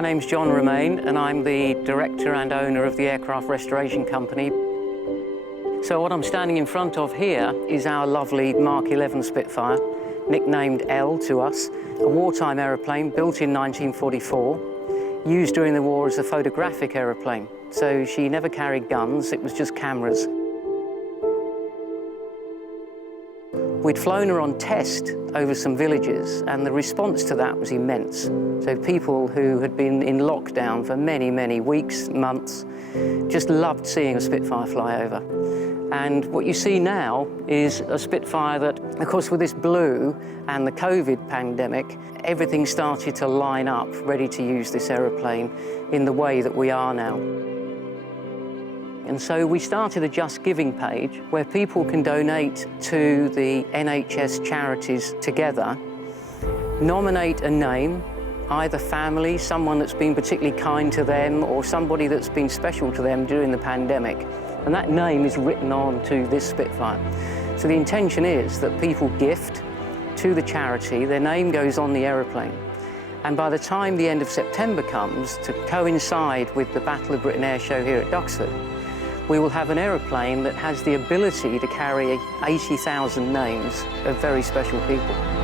My name's John Romaine and I'm the director and owner of the aircraft restoration company. So what I'm standing in front of here is our lovely Mark 11 Spitfire, nicknamed L to us, a wartime aeroplane built in 1944, used during the war as a photographic aeroplane. So she never carried guns, it was just cameras. We'd flown her on test over some villages and the response to that was immense. So people who had been in lockdown for many, many weeks, months, just loved seeing a Spitfire fly over. And what you see now is a Spitfire that, of course, with this blue and the COVID pandemic, everything started to line up, ready to use this aeroplane in the way that we are now. And so we started a Just Giving page where people can donate to the NHS charities together, nominate a name, either family, someone that's been particularly kind to them, or somebody that's been special to them during the pandemic. And that name is written on to this Spitfire. So the intention is that people gift to the charity, their name goes on the aeroplane. And by the time the end of September comes, to coincide with the Battle of Britain Air Show here at Duxford, we will have an aeroplane that has the ability to carry 80,000 names of very special people.